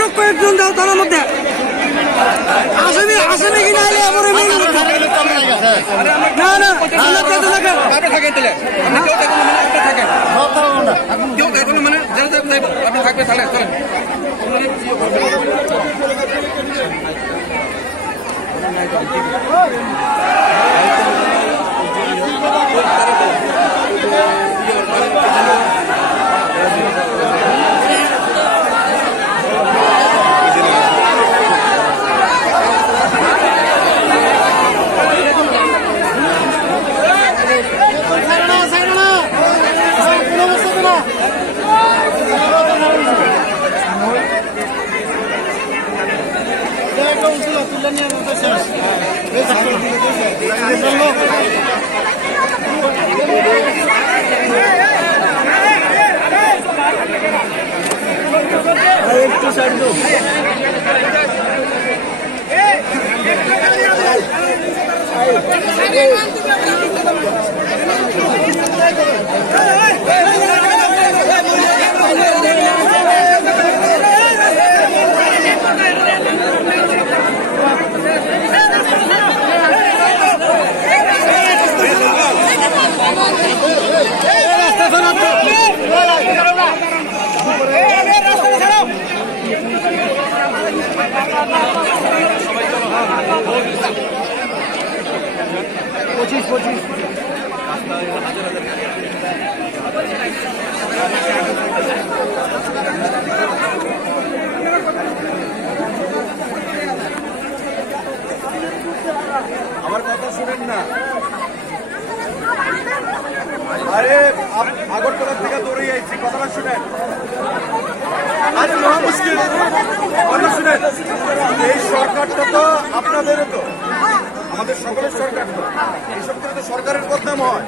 লোক কয়েকজন দাও তার মধ্যে আসামি আসামি কিনা এলে আমার না না থাকেন তাহলে কেউ দেখো না মানে আপনি থাকবে তাহলে চলেন একটু সাইড দাও আমার কথা শুনেন না আরে আগরতলা থেকে দৌড়ে যাইছি কথাটা শুনেন আরে মহা মুশকিল কথা শুনেন এই সরকারটা তো আপনাদেরও তো আমাদের সকলের সরকার তো এইসব করে তো সরকারের বদনাম হয়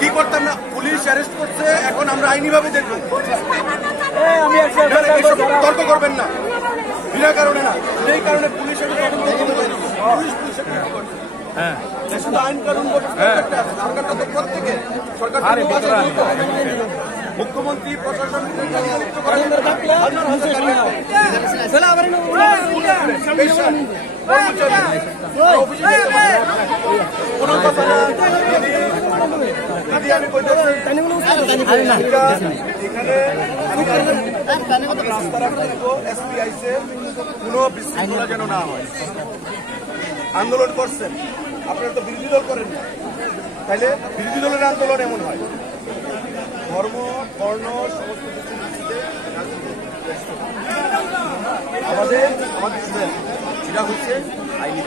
কি করতাম না পুলিশ অ্যারেস্ট করছে এখন আমরা আইনি ভাবে দেখবো তর্ক করবেন না বিনা কারণে না সেই কারণে পুলিশের হ্যাঁ আইন কানুন সরকারটা তো প্রত্যেকে সরকার মুখ্যমন্ত্রী প্রশাসন কোনো কথা না আমি রাস্তা রাখতে এসপি আইসে কোনো বিশৃঙ্খলা যেন না হয় আন্দোলন করছেন আপনারা তো বিরোধী দল করেন না তাইলে বিরোধী দলের আন্দোলন এমন হয় ধর্ম বর্ণ সমস্ত আমাদের যেটা হচ্ছে আইনি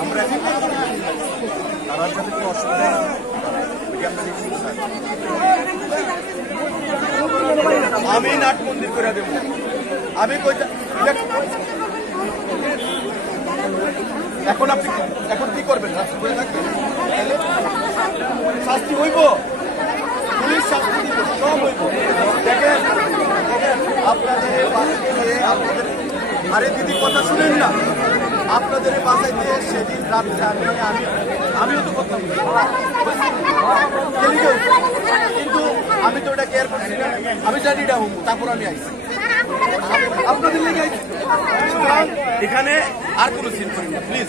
আমরা তার সাথে কোনো অসুবিধা আমি নাটমন্দির করে দেব আমি এখন আপনি এখন কি করবেন শাস্তি হইব পুলিশ শাস্তি দিব সব হইব দেখেন আপনাদের আপনাদের আরে দিদি কথা শুনেন না আপনাদের বাসাইতে সেদিন রাত্রে আমিও তো করতাম কিন্তু আমি তো ওটা কেয়ার করছি না আমি জানি এটা হবো তারপর আমি আইছি আপনাদের লেগে আইছি এখানে আর কোনো সিন করি না প্লিজ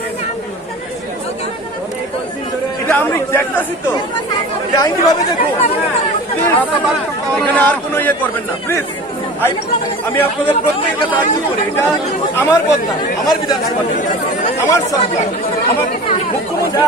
এটা আমি দেখতেছি তো এটা আইনি ভাবে দেখো এখানে আর কোনো ইয়ে করবেন না প্লিজ আমি আপনাদের প্রত্যেকটা সাহায্য করি এটা আমার বদনাম আমার বিধানসভা আমার সরকার আমার মুখ্যমন্ত্রী